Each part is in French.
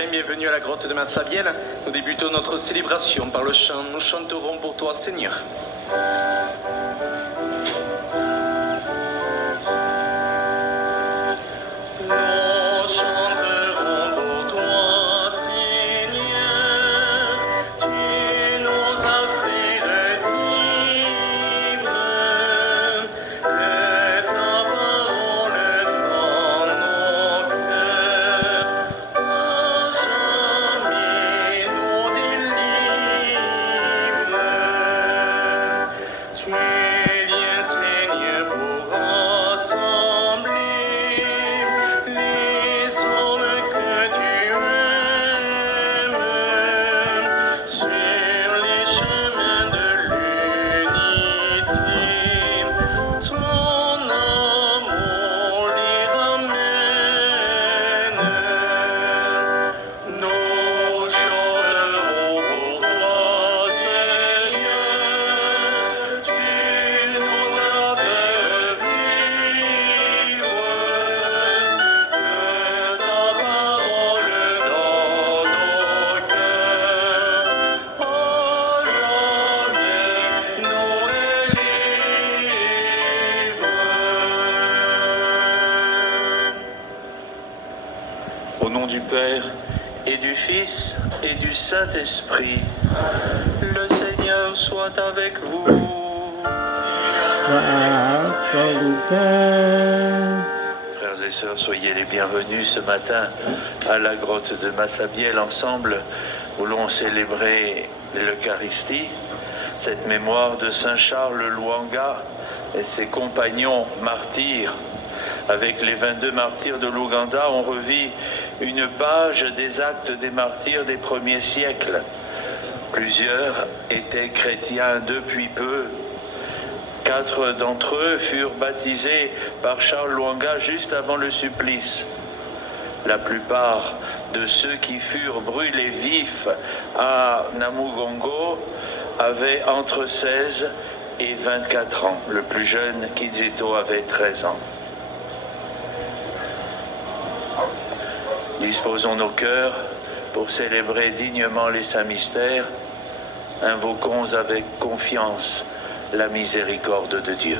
pèlerins, bienvenue à la grotte de Massabielle. Nous débutons notre célébration par le chant. Nous chanterons pour toi, Seigneur. Au nom du Père, et du Fils, et du Saint-Esprit, le Seigneur soit avec vous. Frères et sœurs, soyez les bienvenus ce matin à la grotte de Massabielle. Ensemble, voulons célébrer l'Eucharistie, cette mémoire de Saint Charles Lwanga et ses compagnons martyrs. Avec les 22 martyrs de l'Ouganda, on revit une page des actes des martyrs des premiers siècles. Plusieurs étaient chrétiens depuis peu. 4 d'entre eux furent baptisés par Charles Lwanga juste avant le supplice. La plupart de ceux qui furent brûlés vifs à Namugongo avaient entre 16 et 24 ans. Le plus jeune, Kizito, avait 13 ans. Disposons nos cœurs pour célébrer dignement les saints mystères. Invoquons avec confiance la miséricorde de Dieu.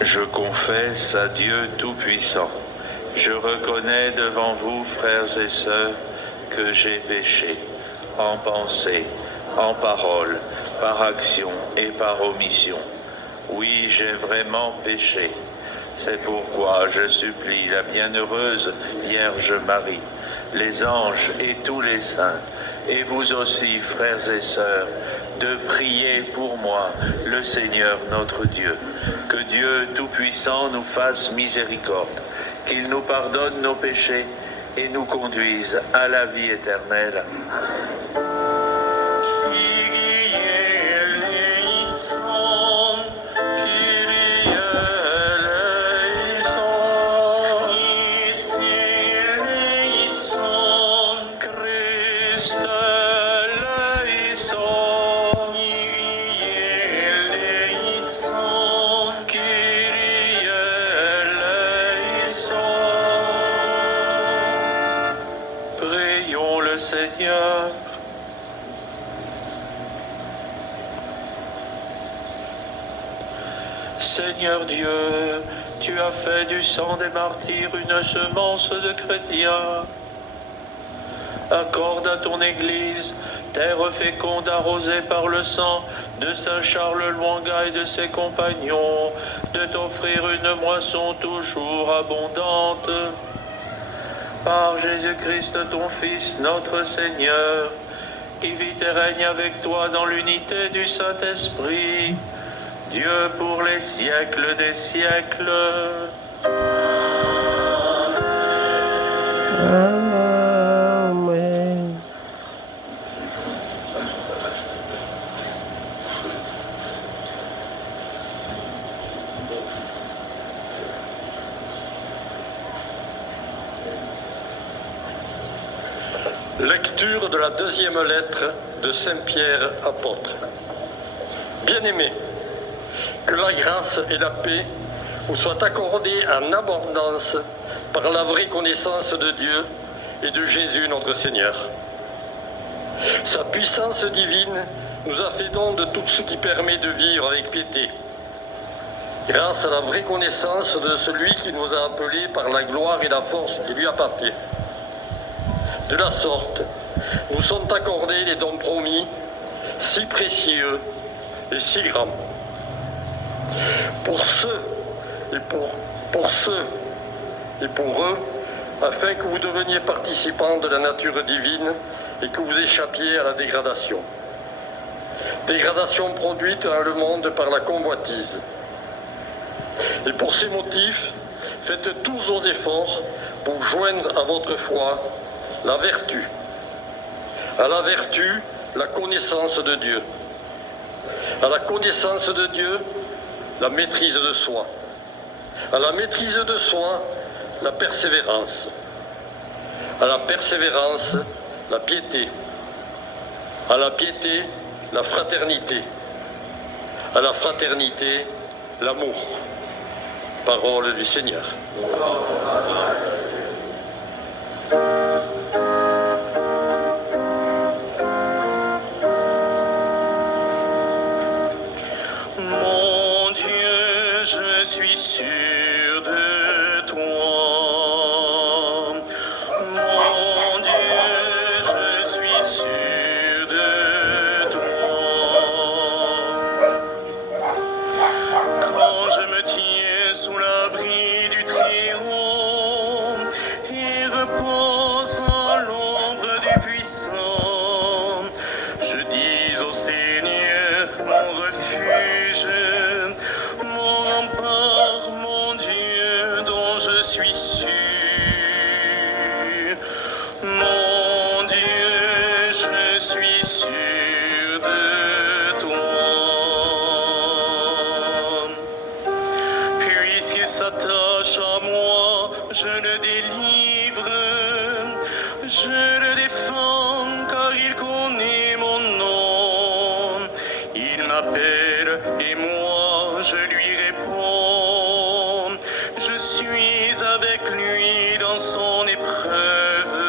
Je confesse à Dieu Tout-Puissant. Je reconnais devant vous, frères et sœurs, que j'ai péché, en pensée, en parole, par action et par omission. Oui, j'ai vraiment péché. C'est pourquoi je supplie la bienheureuse Vierge Marie, les anges et tous les saints, et vous aussi, frères et sœurs, de prier pour moi, le Seigneur notre Dieu. Que Dieu Tout-Puissant nous fasse miséricorde, qu'il nous pardonne nos péchés et nous conduise à la vie éternelle. Seigneur. Seigneur Dieu, tu as fait du sang des martyrs une semence de chrétiens. Accorde à ton Église, terre féconde arrosée par le sang de Saint Charles Lwanga et de ses compagnons, de t'offrir une moisson toujours abondante. Par Jésus-Christ, ton Fils, notre Seigneur, qui vit et règne avec toi dans l'unité du Saint-Esprit, Dieu pour les siècles des siècles. Amen. Lecture de la deuxième lettre de Saint Pierre apôtre. Bien-aimés, Que la grâce et la paix vous soient accordées en abondance par la vraie connaissance de Dieu et de Jésus notre Seigneur. Sa puissance divine nous a fait don de tout ce qui permet de vivre avec piété, grâce à la vraie connaissance de celui qui nous a appelés par la gloire et la force qui lui appartient. De la sorte, nous sont accordés les dons promis, si précieux et si grands. Pour ceux et pour eux, afin que vous deveniez participants de la nature divine et que vous échappiez à la dégradation. Dégradation produite dans le monde par la convoitise. Et pour ces motifs, faites tous vos efforts pour joindre à votre foi la vertu. À la vertu, la connaissance de Dieu. À la connaissance de Dieu, la maîtrise de soi. À la maîtrise de soi, la persévérance. À la persévérance, la piété. À la piété, la fraternité. À la fraternité, l'amour. Parole du Seigneur. Mon Dieu, je suis sûr de toi. Mon Dieu, je suis sûr de toi. Quand je me tiens sous l'abri du Très-Haut et repose à l'ombre du Puissant, je dis au Seigneur, mon refuge, mon rempart, mon Dieu dont je suis sûr. Mon Dieu, je suis sûr de toi. Puisqu'il s'attache à moi, je le délivre, je le défends car il connaît mon nom. Il m'appelle et moi je lui réponds. Je suis avec lui dans son épreuve.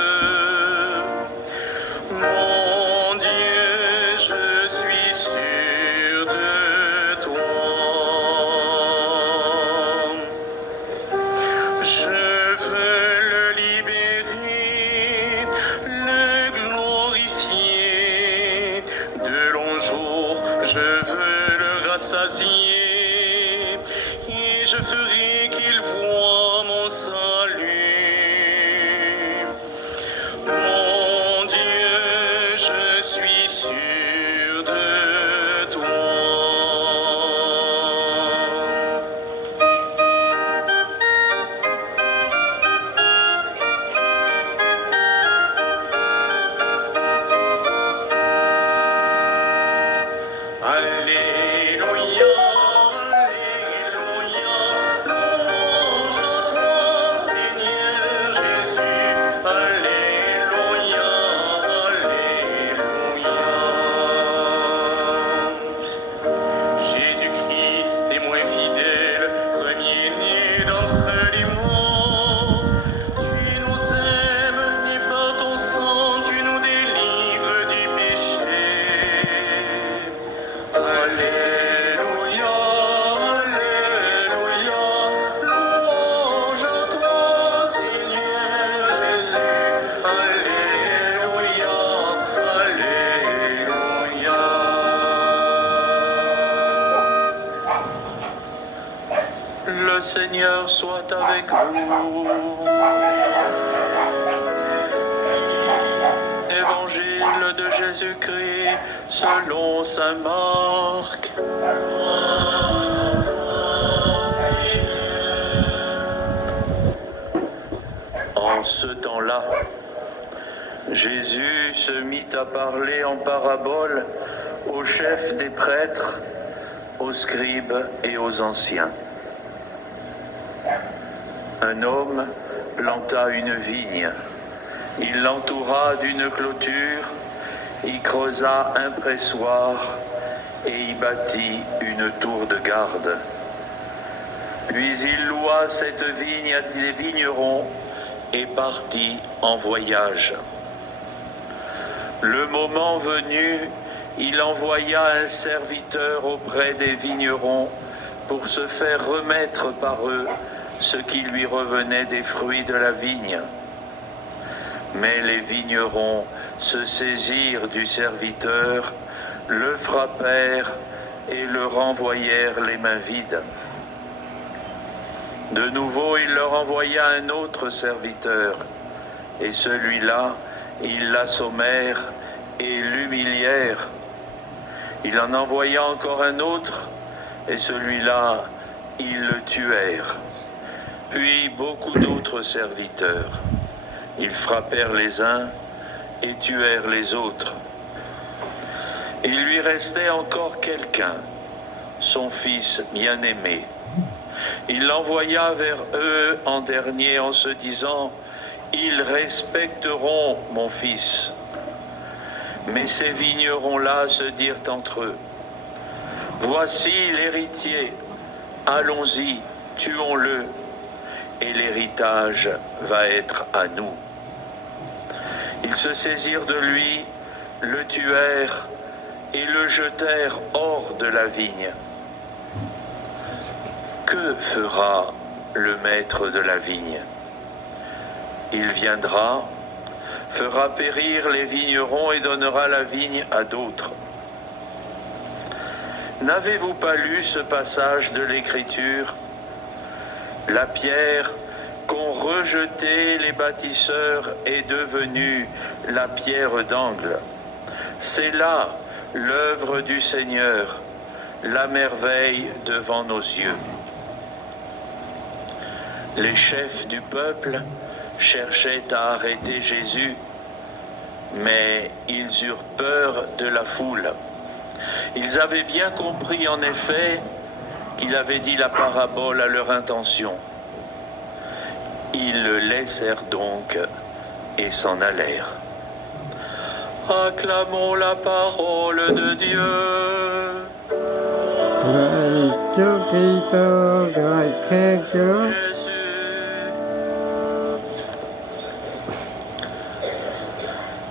Mon Dieu, je suis sûr de toi. Je veux le libérer, le glorifier. De longs jours, je veux le rassasier et je ferai qu'il voie mon salut. Mon Dieu, je suis sûr de toi. Alléluia, Alléluia, louange à toi, Seigneur Jésus. Alléluia, Alléluia. Jésus-Christ, témoin fidèle, premier-né d'entre les morts, tu nous aimes et par ton sang tu nous délivres du péché. Alléluia, Alléluia, louange à toi, Seigneur Jésus. Alléluia, Alléluia. Le Seigneur soit avec vous. Évangile de Jésus-Christ selon saint Marc. En ce temps-là, Jésus se mit à parler en parabole aux chefs des prêtres, aux scribes et aux anciens. Un homme planta une vigne. Il l'entoura d'une clôture, y creusa un pressoir et y bâtit une tour de garde. Puis il loua cette vigne à des vignerons et partit en voyage. Le moment venu, il envoya un serviteur auprès des vignerons pour se faire remettre par eux ce qui lui revenait des fruits de la vigne. Mais les vignerons se saisirent du serviteur, le frappèrent et le renvoyèrent les mains vides. De nouveau, il leur envoya un autre serviteur, et celui-là, ils l'assommèrent et l'humilièrent. Il en envoya encore un autre, et celui-là, ils le tuèrent. Puis beaucoup d'autres serviteurs. Ils frappèrent les uns et tuèrent les autres. Il lui restait encore quelqu'un, son fils bien-aimé. Il l'envoya vers eux en dernier en se disant « Ils respecteront mon fils ». Mais ces vignerons-là se dirent entre eux « Voici l'héritier, allons-y, tuons-le, et l'héritage va être à nous. » Ils se saisirent de lui, le tuèrent et le jetèrent hors de la vigne. Que fera le maître de la vigne? Il viendra, fera périr les vignerons et donnera la vigne à d'autres. N'avez-vous pas lu ce passage de l'Écriture? La pierre qu'ont rejetée les bâtisseurs est devenue la pierre d'angle. C'est là l'œuvre du Seigneur, la merveille devant nos yeux. Les chefs du peuple cherchaient à arrêter Jésus, mais ils eurent peur de la foule. Ils avaient bien compris en effet qu'il avait dit la parabole à leur intention. Ils le laissèrent donc et s'en allèrent. Acclamons la parole de Dieu.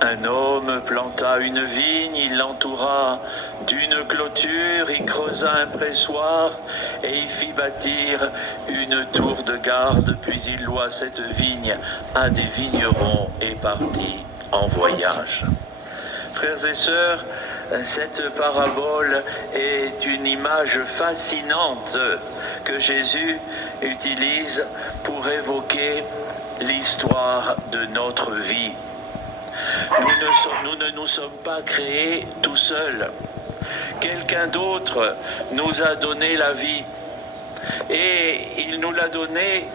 Un homme planta une vigne, il l'entoura d'une clôture, il creusa un pressoir et il fit bâtir une tour de garde, puis il loua cette vigne à des vignerons et partit en voyage. Frères et sœurs, cette parabole est une image fascinante que Jésus utilise pour évoquer l'histoire de notre vie. Nous ne nous sommes pas créés tout seuls. Quelqu'un d'autre nous a donné la vie. Et il nous l'a donnée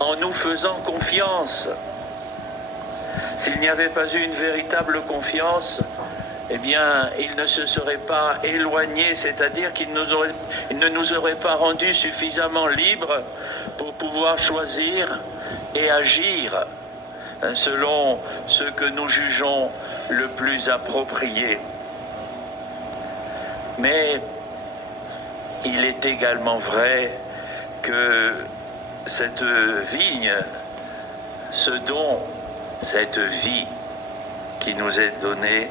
en nous faisant confiance. S'il n'y avait pas eu une véritable confiance, eh bien, il ne se serait pas éloigné, c'est-à-dire qu'il ne nous aurait pas rendus suffisamment libres pour pouvoir choisir et agir selon ce que nous jugeons le plus approprié. Mais il est également vrai que cette vigne, ce don, cette vie qui nous est donnée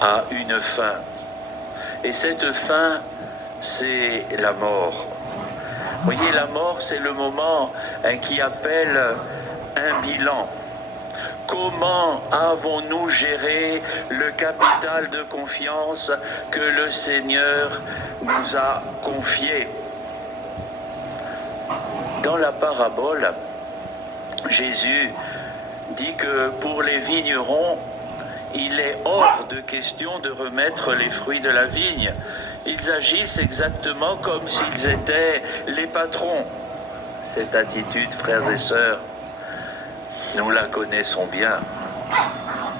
a une fin. Et cette fin, c'est la mort. Vous voyez, la mort, c'est le moment qui appelle un bilan. Comment avons-nous géré le capital de confiance que le Seigneur nous a confié? Dans la parabole, Jésus dit que pour les vignerons, il est hors de question de remettre les fruits de la vigne. Ils agissent exactement comme s'ils étaient les patrons. Cette attitude, frères et sœurs, nous la connaissons bien.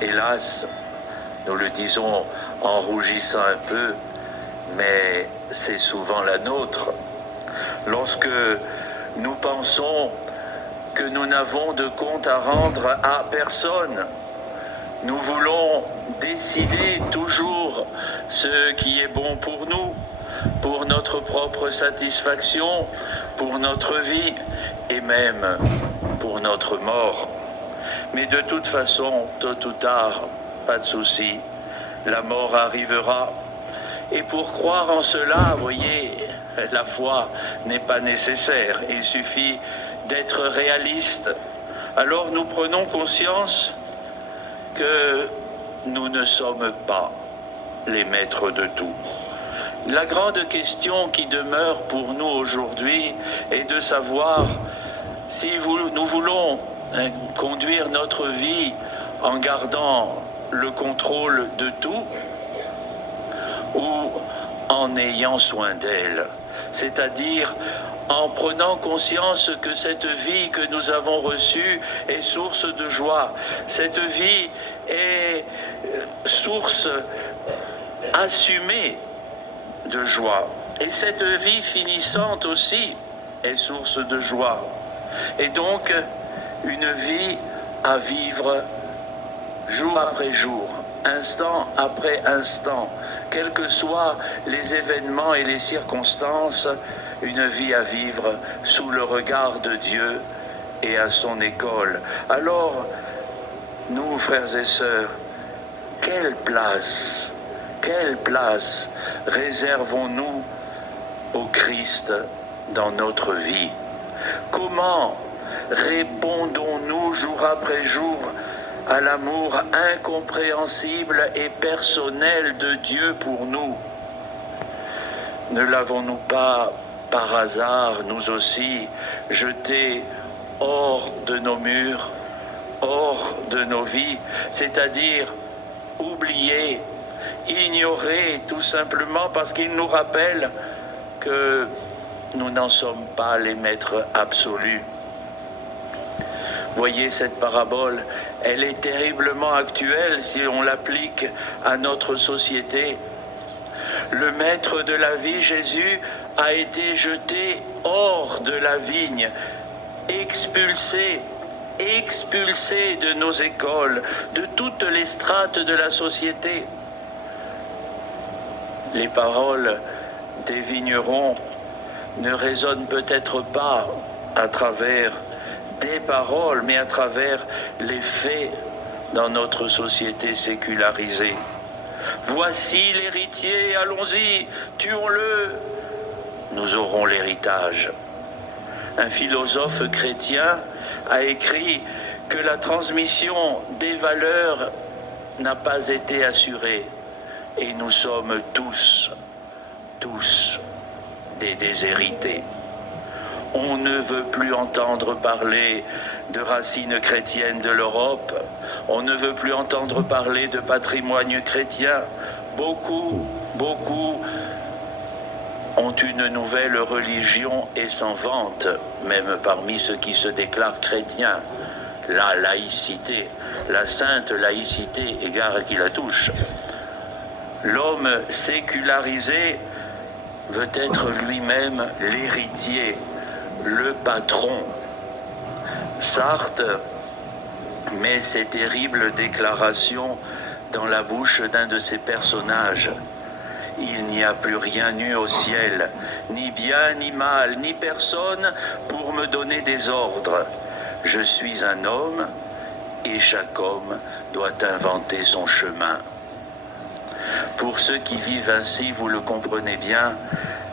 Hélas, nous le disons en rougissant un peu, mais c'est souvent la nôtre. Lorsque nous pensons que nous n'avons de compte à rendre à personne, nous voulons décider toujours ce qui est bon pour nous, pour notre propre satisfaction, pour notre vie et même pour notre mort. Mais de toute façon, tôt ou tard, pas de souci, la mort arrivera. Et pour croire en cela, vous voyez, la foi n'est pas nécessaire. Il suffit d'être réaliste. Alors nous prenons conscience que nous ne sommes pas les maîtres de tout. La grande question qui demeure pour nous aujourd'hui est de savoir si nous voulons conduire notre vie en gardant le contrôle de tout ou en ayant soin d'elle, c'est-à-dire en prenant conscience que cette vie que nous avons reçue est source de joie, cette vie est source assumée de joie, et cette vie finissante aussi est source de joie, et donc une vie à vivre jour après jour, instant après instant, quels que soient les événements et les circonstances, une vie à vivre sous le regard de Dieu et à son école. Alors, nous, frères et sœurs, quelle place réservons-nous au Christ dans notre vie? Comment répondons-nous jour après jour à l'amour incompréhensible et personnel de Dieu pour nous? Ne l'avons-nous pas, par hasard, nous aussi, jeté hors de nos murs, hors de nos vies, c'est-à-dire oublié, ignoré, tout simplement parce qu'il nous rappelle que nous n'en sommes pas les maîtres absolus? Voyez cette parabole, elle est terriblement actuelle si on l'applique à notre société. Le maître de la vie, Jésus, a été jeté hors de la vigne, expulsé de nos écoles, de toutes les strates de la société. Les paroles des vignerons ne résonnent peut-être pas à travers des paroles, mais à travers les faits dans notre société sécularisée. Voici l'héritier, allons-y, tuons-le, nous aurons l'héritage. Un philosophe chrétien a écrit que la transmission des valeurs n'a pas été assurée et nous sommes tous des déshérités. On ne veut plus entendre parler de racines chrétiennes de l'Europe, on ne veut plus entendre parler de patrimoine chrétien. Beaucoup ont une nouvelle religion et s'en vantent, même parmi ceux qui se déclarent chrétiens. La laïcité, la sainte laïcité, égard à qui la touche. L'homme sécularisé veut être lui-même l'héritier, le patron. Sartre met ces terribles déclarations dans la bouche d'un de ses personnages. Il n'y a plus rien eu au ciel, ni bien ni mal, ni personne pour me donner des ordres. Je suis un homme et chaque homme doit inventer son chemin. Pour ceux qui vivent ainsi, vous le comprenez bien,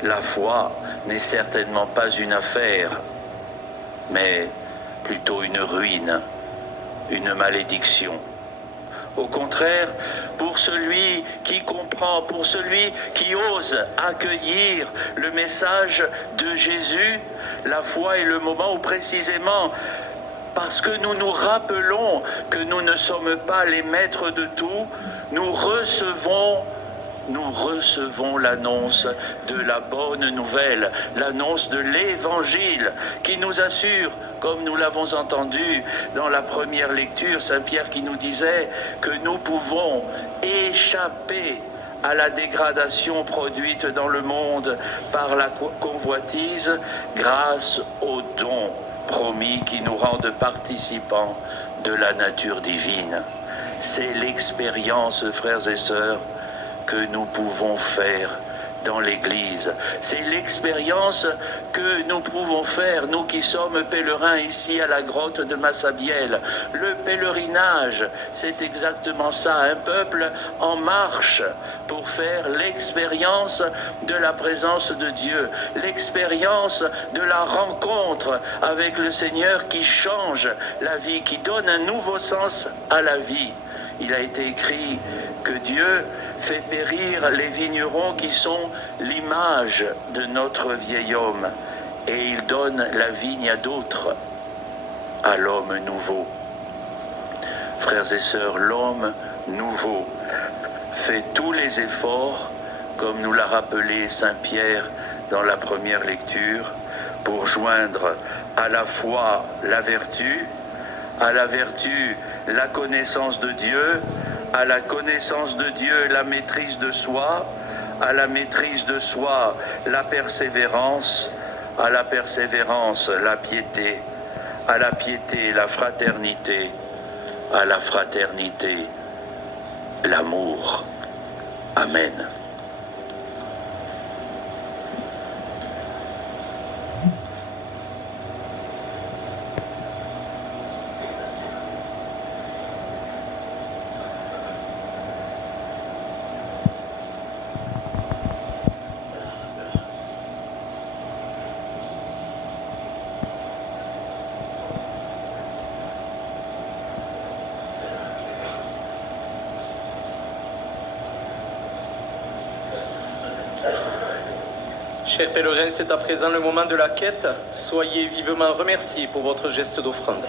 la foi n'est certainement pas une affaire, mais plutôt une ruine, une malédiction. Au contraire, pour celui qui comprend, pour celui qui ose accueillir le message de Jésus, la foi est le moment où précisément, parce que nous nous rappelons que nous ne sommes pas les maîtres de tout, nous recevons l'annonce de la bonne nouvelle, l'annonce de l'Évangile qui nous assure, comme nous l'avons entendu dans la première lecture, Saint Pierre qui nous disait que nous pouvons échapper à la dégradation produite dans le monde par la convoitise grâce aux dons promis qui nous rendent participants de la nature divine. C'est l'expérience, frères et sœurs, que nous pouvons faire dans l'Église. C'est l'expérience que nous pouvons faire, nous qui sommes pèlerins ici à la grotte de Massabielle. Le pèlerinage, c'est exactement ça, un peuple en marche pour faire l'expérience de la présence de Dieu, l'expérience de la rencontre avec le Seigneur qui change la vie, qui donne un nouveau sens à la vie. Il a été écrit que Dieu fait périr les vignerons qui sont l'image de notre vieil homme, et il donne la vigne à d'autres, à l'homme nouveau. Frères et sœurs, l'homme nouveau fait tous les efforts, comme nous l'a rappelé Saint Pierre dans la première lecture, pour joindre à la foi la vertu, la connaissance de Dieu, à la connaissance de Dieu la maîtrise de soi, à la maîtrise de soi la persévérance, à la persévérance la piété, à la piété la fraternité, à la fraternité l'amour. Amen. Chers pèlerins, c'est à présent le moment de la quête. Soyez vivement remerciés pour votre geste d'offrande.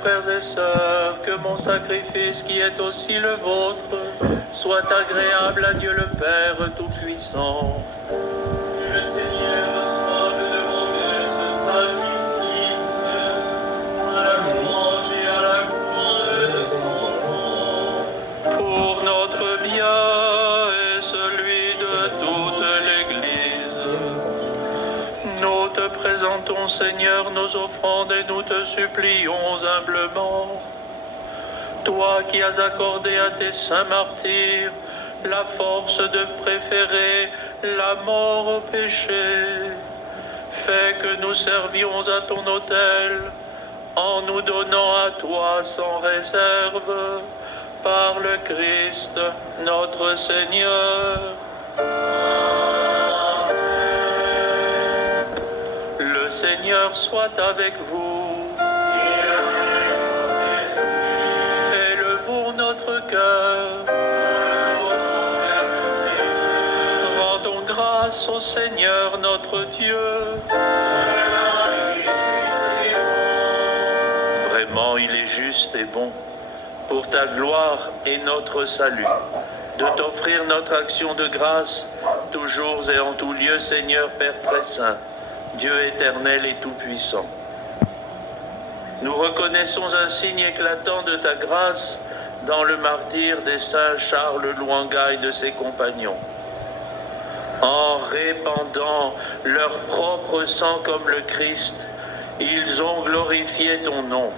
Frères et sœurs, que mon sacrifice qui est aussi le vôtre soit agréable à Dieu le Père Tout-Puissant. Que le Seigneur reçoive de mon cœur ce sacrifice, à la louange et à la gloire de son nom. Pour notre bien et celui de toute l'Église, nous te présentons, Seigneur, nos offrandes et nous te supplions humblement. Toi qui as accordé à tes saints martyrs la force de préférer la mort au péché, fais que nous servions à ton autel en nous donnant à toi sans réserve par le Christ notre Seigneur. Le Seigneur soit avec vous. Élevons notre cœur. Rendons grâce au Seigneur notre Dieu. Vraiment, il est juste et bon, pour ta gloire et notre salut, de t'offrir notre action de grâce, toujours et en tout lieu, Seigneur Père très saint, Dieu éternel et tout-puissant. Nous reconnaissons un signe éclatant de ta grâce dans le martyre des saints Charles Lwanga et de ses compagnons. En répandant leur propre sang comme le Christ, ils ont glorifié ton nom.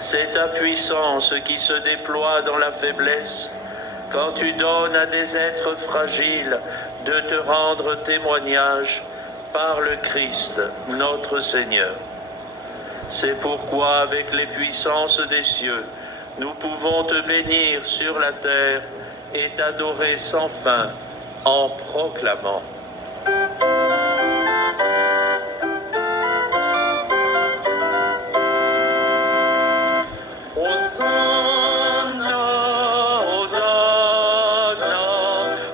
C'est ta puissance qui se déploie dans la faiblesse quand tu donnes à des êtres fragiles de te rendre témoignage par le Christ, notre Seigneur. C'est pourquoi, avec les puissances des cieux, nous pouvons te bénir sur la terre et t'adorer sans fin en proclamant. Hosanna, Hosanna,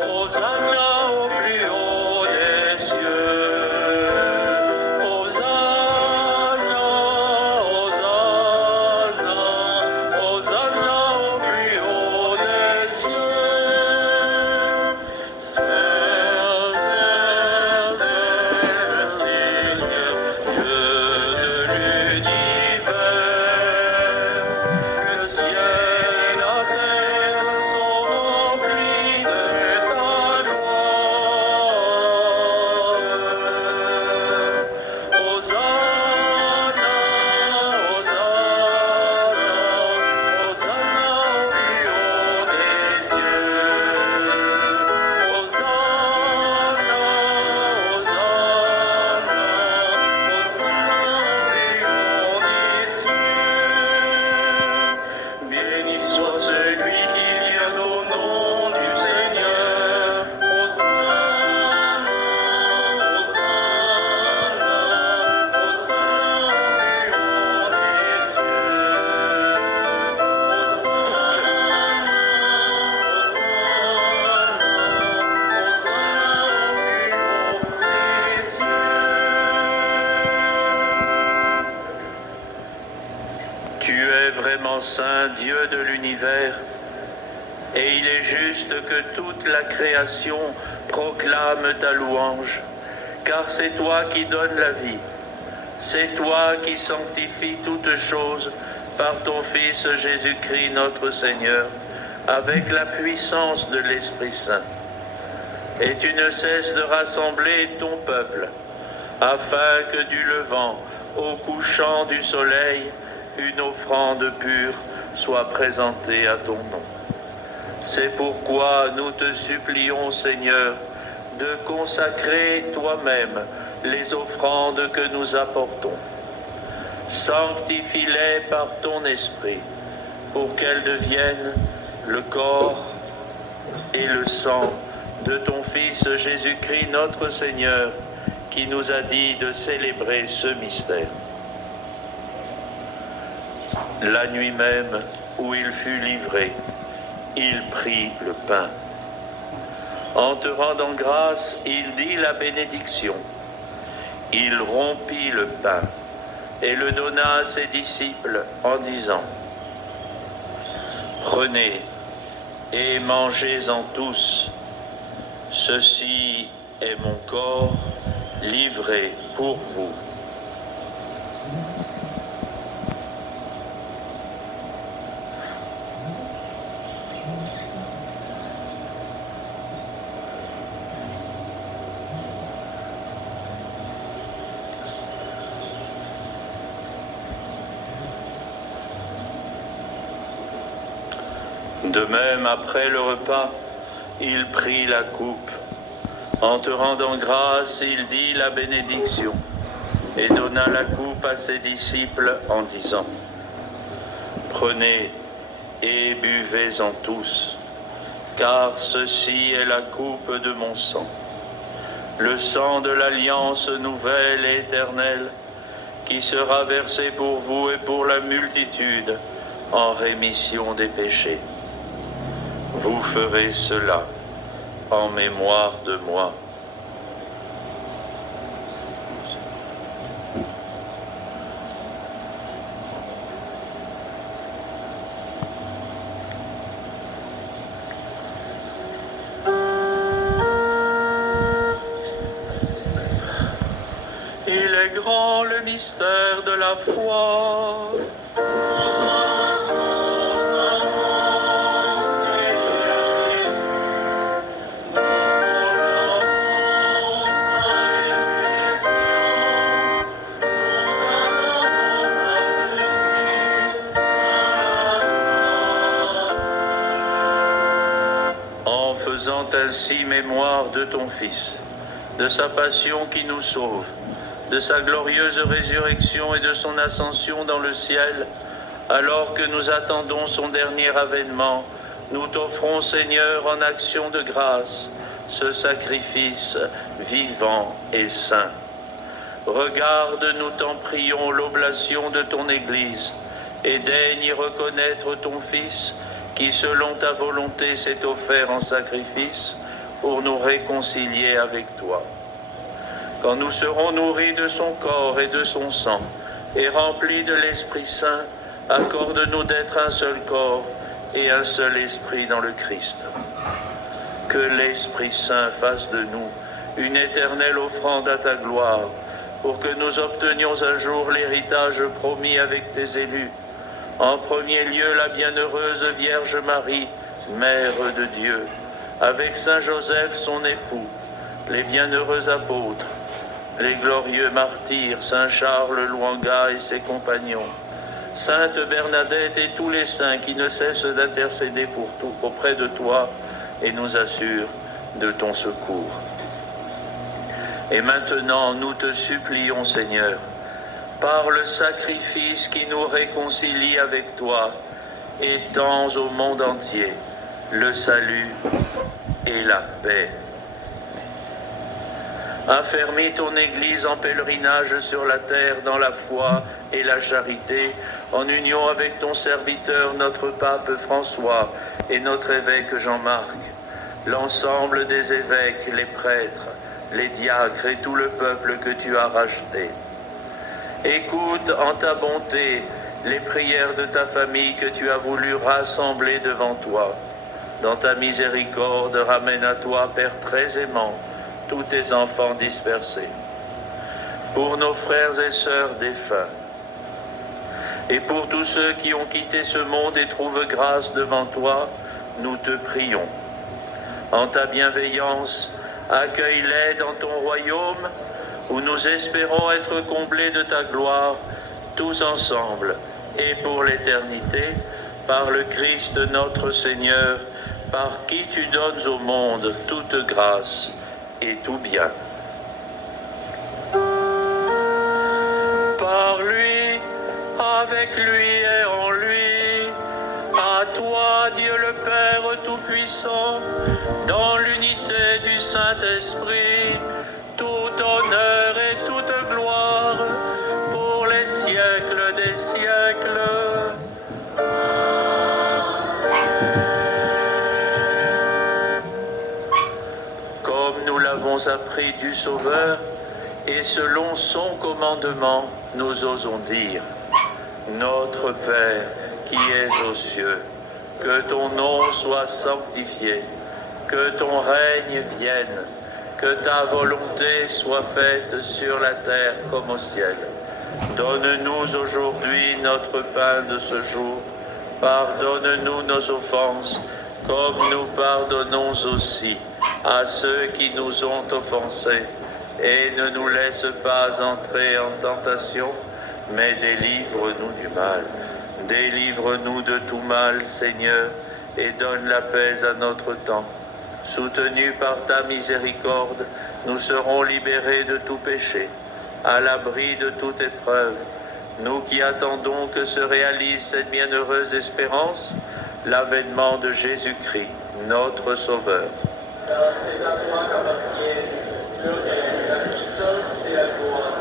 Hosanna au plus haut des cieux. Hosanna, Hosanna, Hosanna au plus haut des cieux. Saint, Saint, Saint, le Seigneur, Dieu de l'univers. Le ciel et la terre sont remplis de ta gloire. Hosanna, Hosanna, Hosanna au plus haut des cieux. Hosanna, Hosanna, Hosanna au plus haut des cieux. Béni soit celui qui vient au nom du Seigneur. Hosanna, Hosanna, Hosanna au plus haut des cieux. Hosanna, Tu es vraiment saint, Dieu de l'univers, et il est juste que toute la création proclame ta louange, car c'est toi qui donnes la vie, c'est toi qui sanctifies toutes choses par ton Fils Jésus-Christ notre Seigneur, avec la puissance de l'Esprit Saint. Et tu ne cesses de rassembler ton peuple, afin que du levant au couchant du soleil, une offrande pure soit présentée à ton nom. C'est pourquoi nous te supplions, Seigneur, de consacrer toi-même les offrandes que nous apportons. Sanctifie-les par ton esprit, pour qu'elles deviennent le corps et le sang de ton Fils Jésus-Christ notre Seigneur, qui nous a dit de célébrer ce mystère. La nuit même où il fut livré, il prit le pain. En te rendant grâce, il dit la bénédiction. Il rompit le pain et le donna à ses disciples en disant : Prenez et mangez-en tous. Ceci est mon corps livré pour vous. De même, après le repas, il prit la coupe. En te rendant grâce, il dit la bénédiction et donna la coupe à ses disciples en disant : Prenez et buvez-en tous, car ceci est la coupe de mon sang, le sang de l'alliance nouvelle et éternelle, qui sera versé pour vous et pour la multitude en rémission des péchés. Vous ferez cela en mémoire de moi. Il est grand le mystère de la foi. rends ainsi mémoire de ton Fils, de sa passion qui nous sauve, de sa glorieuse résurrection et de son ascension dans le ciel, alors que nous attendons son dernier avènement, nous t'offrons, Seigneur, en action de grâce, ce sacrifice vivant et saint. Regarde, nous t'en prions, l'oblation de ton Église, et daigne y reconnaître ton Fils, qui, selon ta volonté, s'est offert en sacrifice pour nous réconcilier avec toi. Quand nous serons nourris de son corps et de son sang, et remplis de l'Esprit Saint, accorde-nous d'être un seul corps et un seul esprit dans le Christ. Que l'Esprit Saint fasse de nous une éternelle offrande à ta gloire, pour que nous obtenions un jour l'héritage promis avec tes élus. En premier lieu, la bienheureuse Vierge Marie, Mère de Dieu, avec Saint Joseph, son époux, les bienheureux apôtres, les glorieux martyrs, Saint Charles Lwanga et ses compagnons, Sainte Bernadette et tous les saints qui ne cessent d'intercéder pour tout auprès de toi et nous assurent de ton secours. Et maintenant, nous te supplions, Seigneur, par le sacrifice qui nous réconcilie avec toi, étends au monde entier le salut et la paix. Affermis ton Église en pèlerinage sur la terre dans la foi et la charité, en union avec ton serviteur, notre pape François, et notre évêque Jean-Marc, l'ensemble des évêques, les prêtres, les diacres et tout le peuple que tu as racheté. Écoute en ta bonté les prières de ta famille que tu as voulu rassembler devant toi. Dans ta miséricorde, ramène à toi, Père très aimant, tous tes enfants dispersés. Pour nos frères et sœurs défunts, et pour tous ceux qui ont quitté ce monde et trouvent grâce devant toi, nous te prions. En ta bienveillance, accueille-les dans ton royaume, où nous espérons être comblés de ta gloire, tous ensemble, et pour l'éternité, par le Christ notre Seigneur, par qui tu donnes au monde toute grâce et tout bien. Par lui, avec lui et en lui, à toi, Dieu le Père Tout-Puissant, dans l'unité du Saint-Esprit, tout honneur et toute gloire, pour les siècles des siècles. Comme nous l'avons appris du Sauveur, et selon son commandement, nous osons dire: Notre Père qui es aux cieux, que ton nom soit sanctifié, que ton règne vienne, que ta volonté soit faite sur la terre comme au ciel. Donne-nous aujourd'hui notre pain de ce jour. Pardonne-nous nos offenses, comme nous pardonnons aussi à ceux qui nous ont offensés. Et ne nous laisse pas entrer en tentation, mais délivre-nous du mal. Délivre-nous de tout mal, Seigneur, et donne la paix à notre temps. Soutenus par ta miséricorde, nous serons libérés de tout péché, à l'abri de toute épreuve. Nous qui attendons que se réalise cette bienheureuse espérance, l'avènement de Jésus-Christ, notre Sauveur. Car c'est à toi qu'appartiennent le règne, la puissance et la gloire,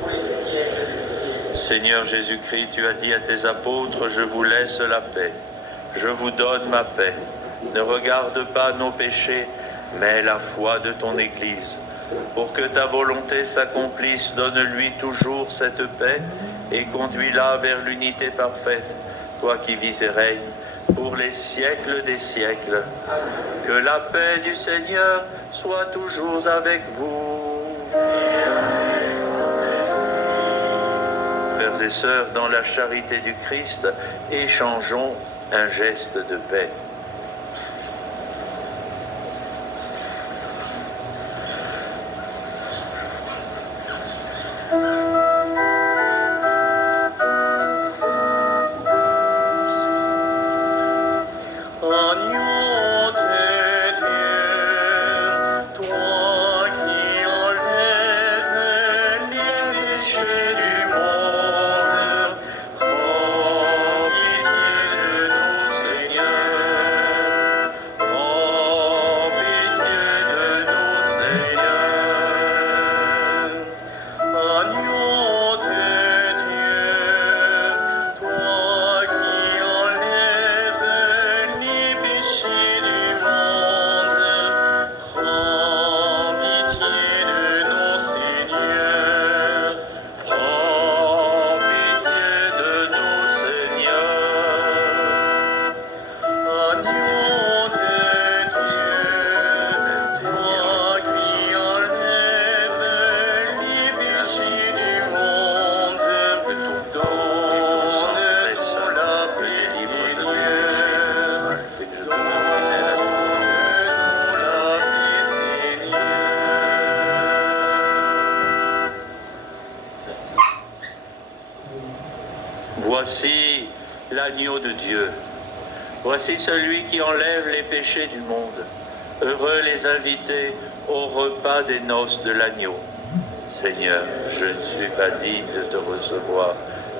pour les siècles des siècles. Seigneur Jésus-Christ, tu as dit à tes apôtres: je vous laisse la paix, je vous donne ma paix. Ne regarde pas nos péchés, mais la foi de ton Église. Pour que ta volonté s'accomplisse, donne-lui toujours cette paix et conduis-la vers l'unité parfaite, toi qui vis et règnes pour les siècles des siècles. Que la paix du Seigneur soit toujours avec vous. Frères et sœurs, dans la charité du Christ, échangeons un geste de paix. Agneau de Dieu, Voici l'agneau de Dieu. Voici celui qui enlève les péchés du monde. Heureux les invités au repas des noces de l'agneau. Seigneur, je ne suis pas digne de te recevoir,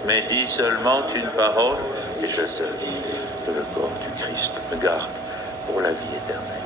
mais dis seulement une parole, et je serai que le corps du Christ me garde pour la vie éternelle.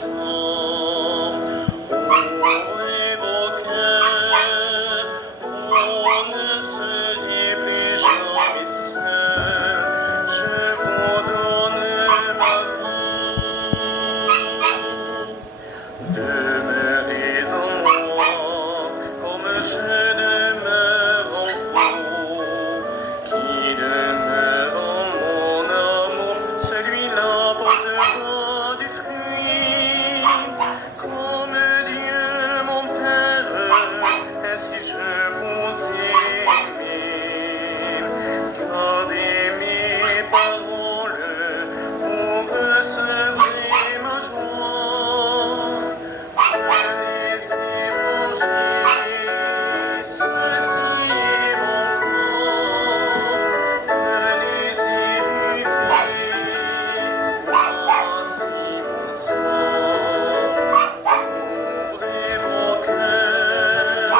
ensemble. Ouvrez vos cœurs, on ne serait plus jamais seul. Je vous donne ma vie. Demeurez en moi, comme je demeure en vous. Qui demeure en mon amour, celui-là portera du fruit. Comme Dieu mon Père, ainsi je vous aime. Gardez mes paroles, vous recevrez ma joie. Les évangiles, ceci est mon corps, venez-y buvez, voici mon sang. Ouvrez vos cœurs,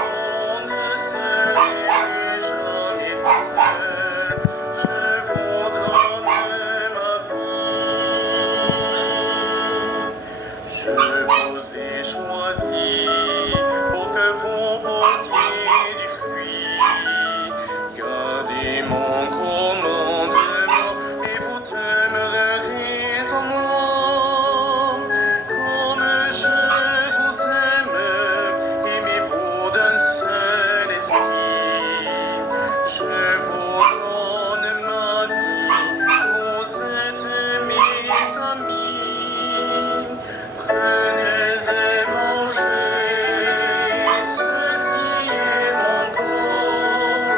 on ne serait plus jamais seul, je vous donne ma vie. Je vous ai choisi pour que vous portiez du fruit. Gardez mon commandement et vous demeurerez en moi. Comme je vous aime, aimez-vous d'un seul esprit. Je vous donne ma vie, vous êtes mes amis. Prenez et mangez, ceci est mon corps.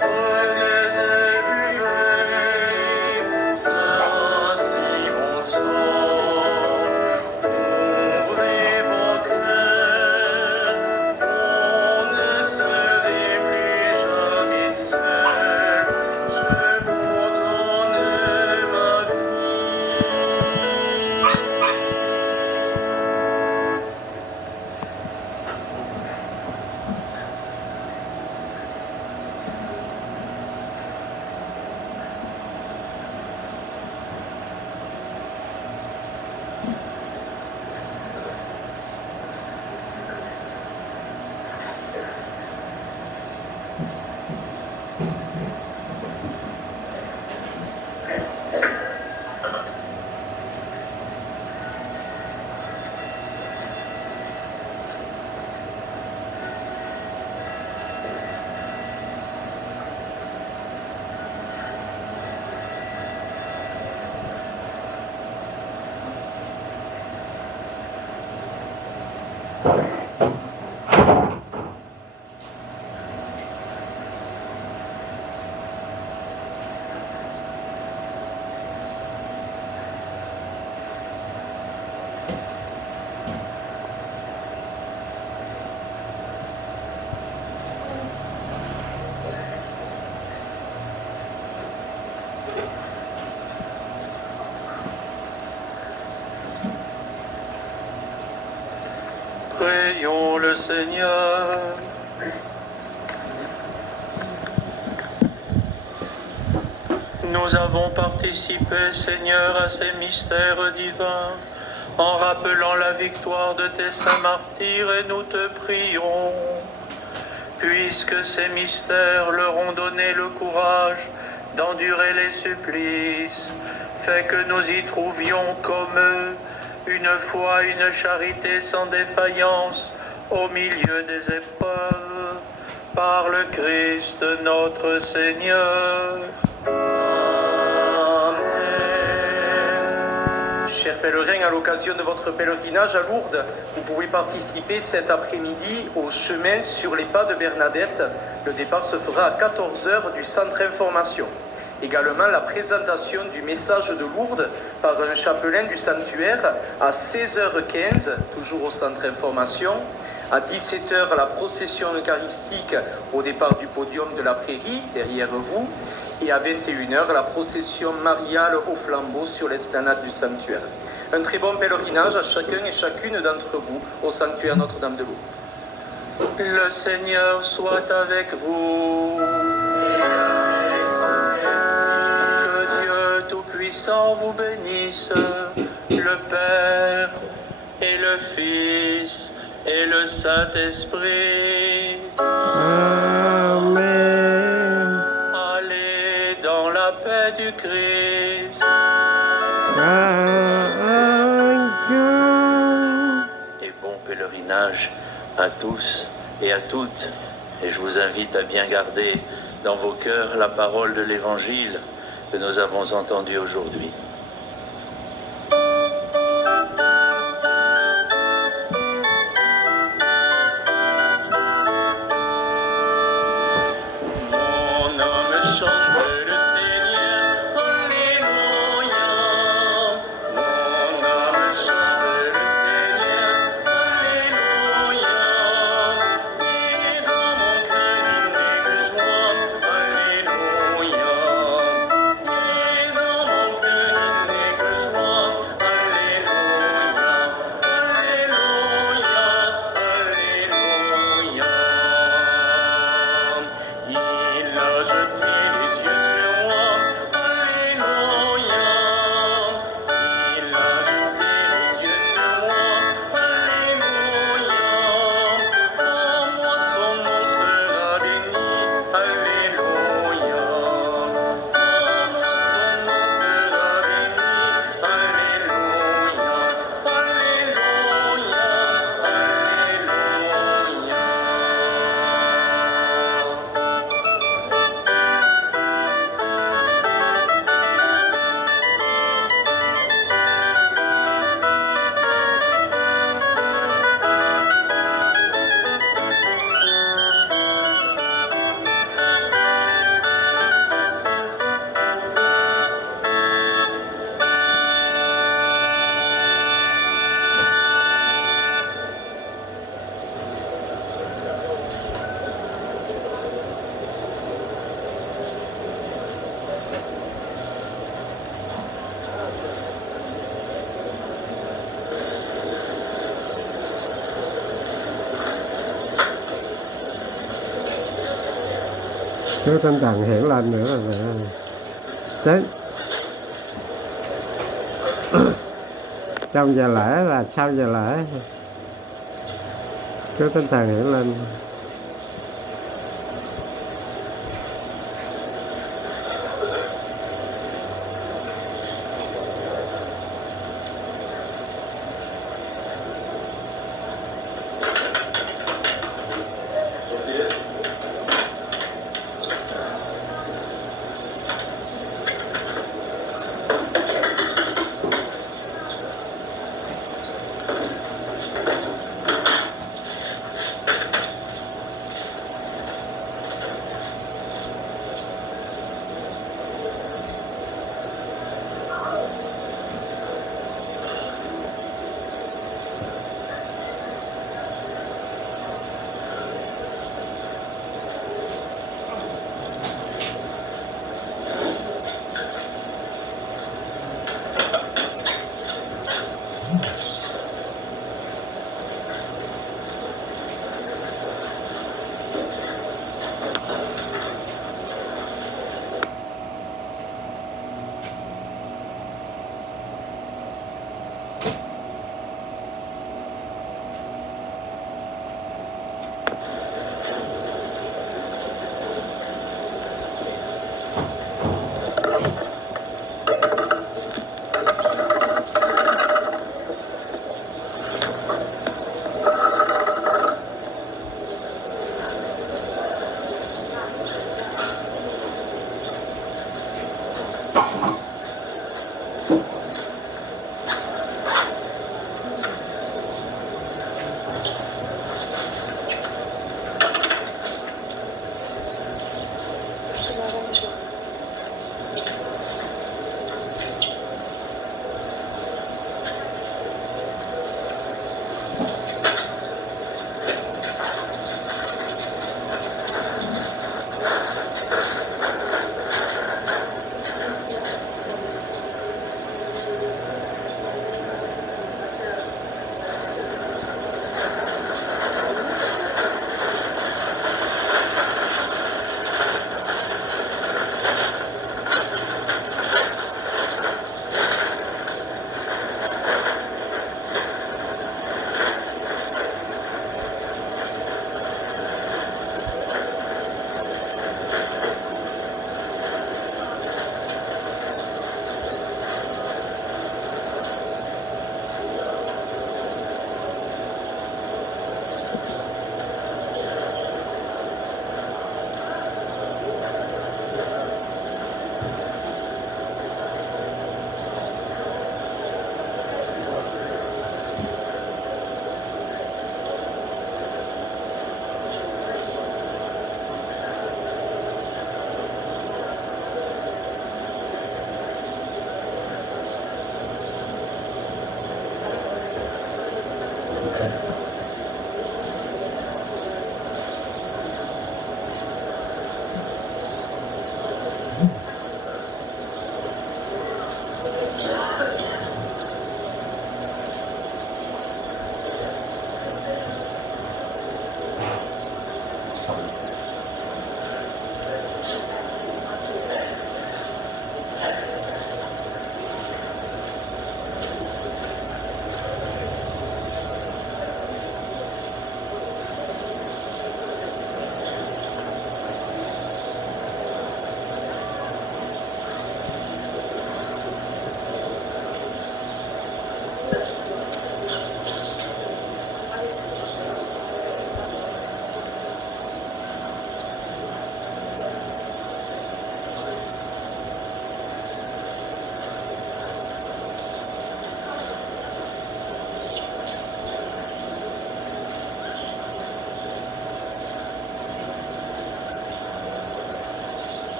Prenez et buvez, voici mon sang. Ouvrez vos cœurs, vous ne serez plus jamais seul. Je vous donne ma Prions le Seigneur. Nous avons participé, Seigneur, à ces mystères divins, en rappelant la victoire de tes saints martyrs, et nous te prions, puisque ces mystères leur ont donné le courage d'endurer les supplices, fais que nous y trouvions comme eux une foi, une charité sans défaillance au milieu des épreuves, par le Christ notre Seigneur. Chers pèlerins, à l'occasion de votre pèlerinage à Lourdes, vous pouvez participer cet après-midi au chemin sur les pas de Bernadette. Le départ se fera à 14h du centre information. Également la présentation du message de Lourdes par un chapelain du sanctuaire à 16h15, toujours au centre information. À 17h, la procession eucharistique au départ du podium de la Prairie, derrière vous. Et à 21h, la procession mariale au flambeau sur l'esplanade du sanctuaire. Un très bon pèlerinage à chacun et chacune d'entre vous au sanctuaire Notre-Dame de Lourdes. Le Seigneur soit avec vous. Que Dieu Tout-Puissant vous bénisse, le Père et le Fils et le Saint-Esprit. Amen. Allez dans la paix du Christ. Et bon pèlerinage à tous et à toutes. Et je vous invite à bien garder dans vos cœurs la parole de l'Évangile que nous avons entendue aujourd'hui. Mon âme chante le Seigneur, Alléluia. Mon âme chante le Seigneur, Alléluia. Et dans mon cœur il n'est que joie, Alléluia. Et dans mon cœur il n'est que joie, Alléluia. Alléluia, Alléluia. Il a jeté les yeux sur moi, Alléluia. Il a jeté les yeux sur moi, Alléluia. En moi son nom sera béni, Alléluia. En moi son nom sera béni, Alléluia. Alléluia, Alléluia. Chúa Thánh Thần hiển lên nữa là chết. Trong giờ lễ là sau giờ lễ Chúa Thánh Thần hiển lên.